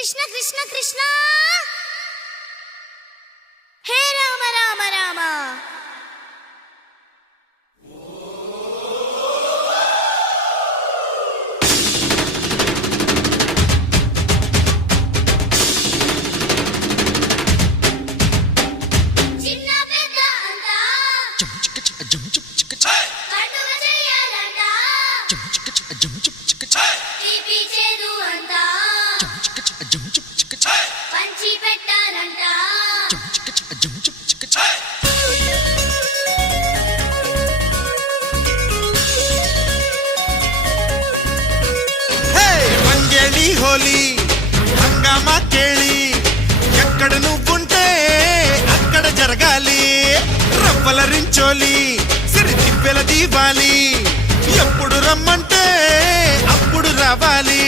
కృష్ణ కృష్ణ కృష్ణ హే రామ రామ రామ హోలీ హంగామా కేళి ఎక్కడ నువ్వుంటే అక్కడ జరగాలి రవ్వల రించోలి సిరి తిప్పెల దీవాలి ఎప్పుడు రమ్మంటే అప్పుడు రావాలి